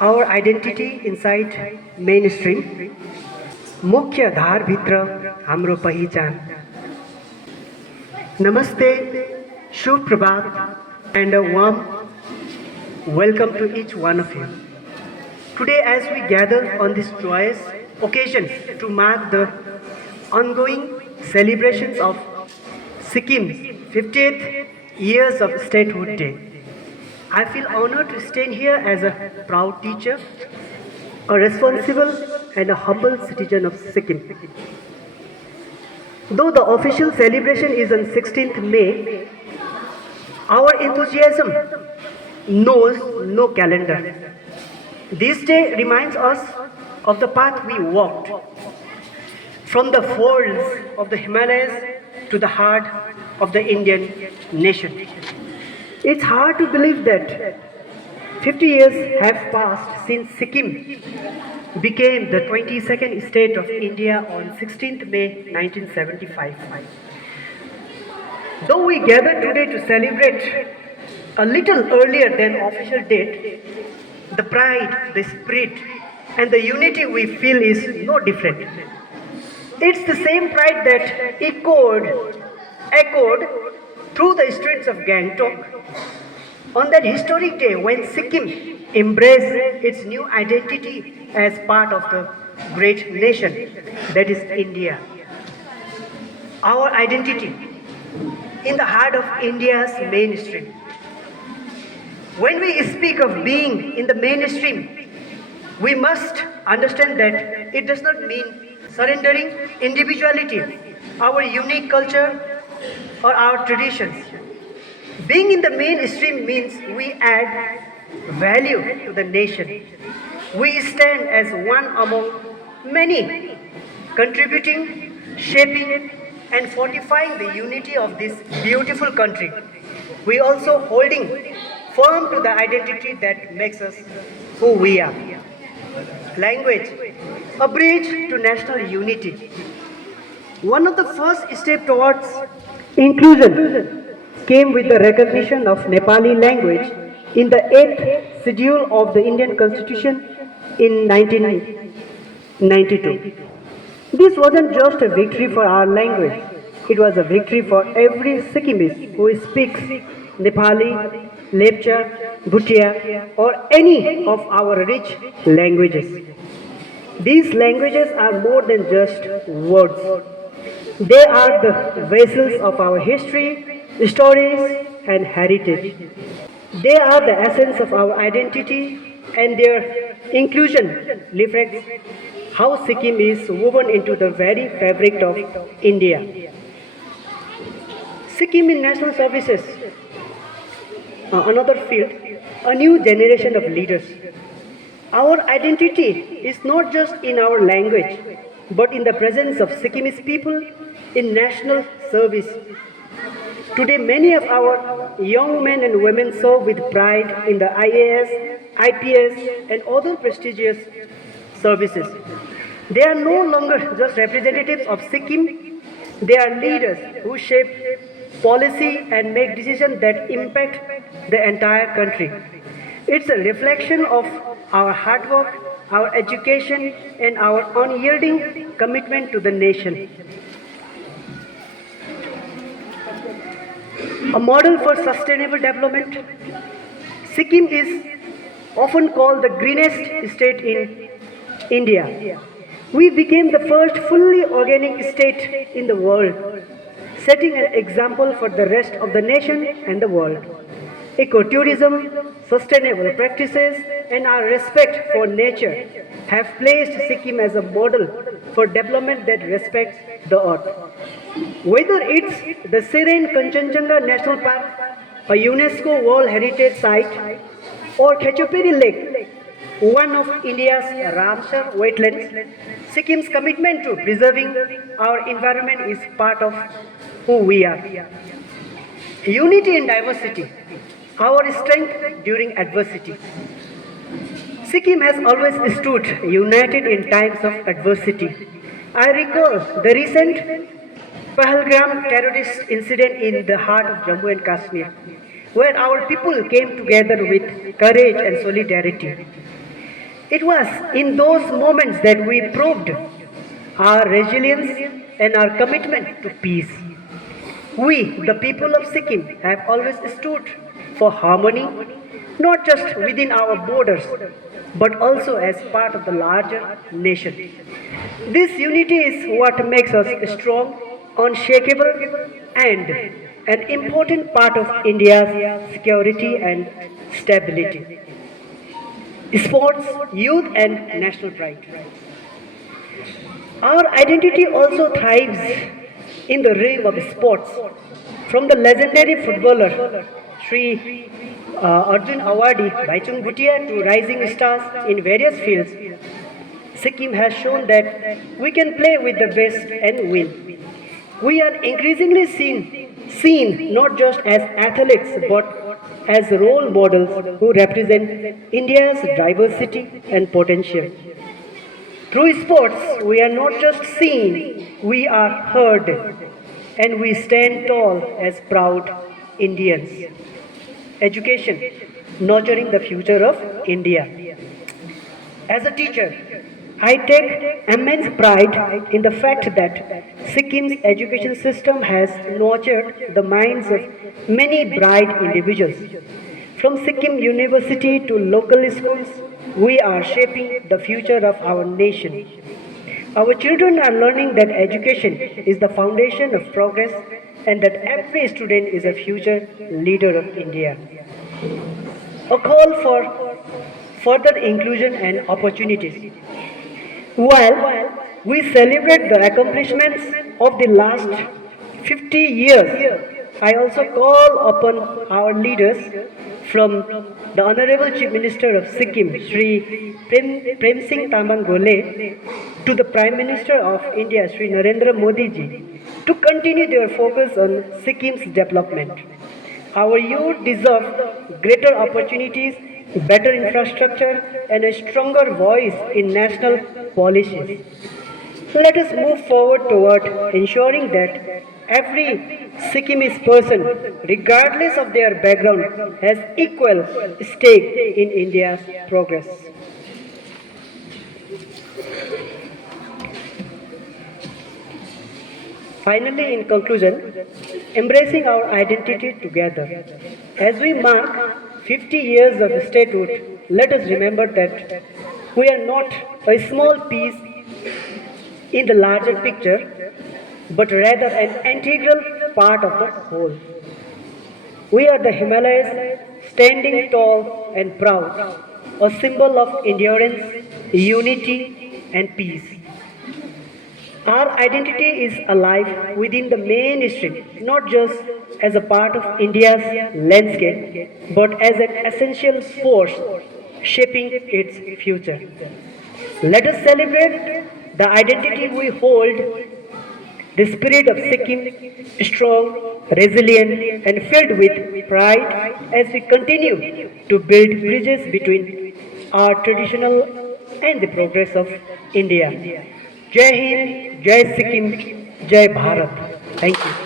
our identity inside mainstream, मुख्य धार भित्र हाम्रो पहिचान. Namaste, Shubh Prabhat, and a warm welcome to each one of you. Today, as we gather on this joyous occasion to mark the ongoing celebrations of Sikkim's 50th years of statehood day, I feel honored to stand here as a proud teacher, a responsible and a humble citizen of Sikkim. Though the official celebration is on 16th May, our enthusiasm knows no calendar. This day reminds us of the path we walked, from the folds of the Himalayas to the heart of the Indian nation. It's hard to believe that 50 years have passed since Sikkim became the 22nd state of India on 16th May 1975. Though we gather today to celebrate a little earlier than official date, the pride, the spirit, and the unity we feel is no different. It's the same pride that echoed through the streets of Gangtok on that historic day when Sikkim embraced its new identity as part of the great nation that is India. Our identity in the heart of India's mainstream. When we speak of being in the mainstream, we must understand that it does not mean surrendering individuality, our unique culture, or our traditions. Being in the mainstream means we add value to the nation. We stand as one among many, contributing, shaping, and fortifying the unity of this beautiful country. We also holding firm to the identity that makes us who we are. Language, a bridge to national unity. One of the first steps towards inclusion came with the recognition of Nepali language in the 8th schedule of the Indian Constitution in 1992. This wasn't just a victory for our language, it was a victory for every Sikkimese who speaks Nepali, Lepcha, Bhutia, or any of our rich languages. These languages are more than just words. They are the vessels of our history, stories, and heritage. They are the essence of our identity, and their inclusion reflects how Sikkim is woven into the very fabric of India. Sikkim in national services, another field, a new generation of leaders. Our identity is not just in our language, but in the presence of Sikkimese people in national service. Today, many of our young men and women serve with pride in the IAS, IPS, and other prestigious services. They are no longer just representatives of Sikkim, they are leaders who shape policy and make decisions that impact the entire country. It's a reflection of our hard work, our education, and our unyielding commitment to the nation. A model for sustainable development, Sikkim is often called the greenest state in India. We became the first fully organic state in the world, setting an example for the rest of the nation and the world. Ecotourism, sustainable practices, and our respect for nature have placed Sikkim as a model for development that respects the earth. Whether it's the serene Kanchenjunga National Park, a UNESCO World Heritage Site, or Khechopiri Lake, one of India's Ramsar wetlands, Sikkim's commitment to preserving our environment is part of who we are. Unity in diversity, our strength during adversity. Sikkim has always stood united in times of adversity. I recall the recent Pahalgam terrorist incident in the heart of Jammu and Kashmir, where our people came together with courage and solidarity. It was in those moments that we proved our resilience and our commitment to peace. We, the people of Sikkim, have always stood for harmony, not just within our borders, but also as part of the larger nation. This unity is what makes us strong, unshakable, and an important part of India's security and stability. Sports, youth, and national pride. Our identity also thrives in the realm of sports. From the legendary footballer Sri Arjun Awadi Baichung Bhutia to rising stars in various fields, Sikkim has shown that we can play with the best and win. We are increasingly seen not just as athletes but as role models who represent India's diversity and potential. Through sports, we are not just seen, we are heard, and we stand tall as proud Indians. Education, nurturing the future of India. As a teacher, I take immense pride in the fact that Sikkim's education system has nurtured the minds of many bright individuals. From Sikkim University to local schools, we are shaping the future of our nation. Our children are learning that education is the foundation of progress and that every student is a future leader of India. A call for further inclusion and opportunities. While we celebrate the accomplishments of the last 50 years, I also call upon our leaders from the Honorable Chief Minister of Sikkim, Sri Prem Singh Tamang Gole, to the Prime Minister of India, Sri Narendra Modi ji, to continue their focus on Sikkim's development. Our youth deserve greater opportunities, better infrastructure, and a stronger voice in national policies. Let us move forward toward ensuring that every Sikkimese person, regardless of their background, has equal stake in India's progress. Finally, in conclusion, embracing our identity together. As we mark 50 years of statehood, let us remember that we are not a small piece in the larger picture, but rather an integral part of the whole. We are the Himalayas, standing tall and proud, a symbol of endurance, unity, and peace. Our identity is alive within the mainstream, not just as a part of India's landscape, but as an essential force shaping its future. Let us celebrate the identity we hold, the spirit of Sikkim, strong, resilient, and filled with pride as we continue to build bridges between our traditional and the progress of India. Jai Hind, Jai Sikkim, Jai Bharat. Thank you.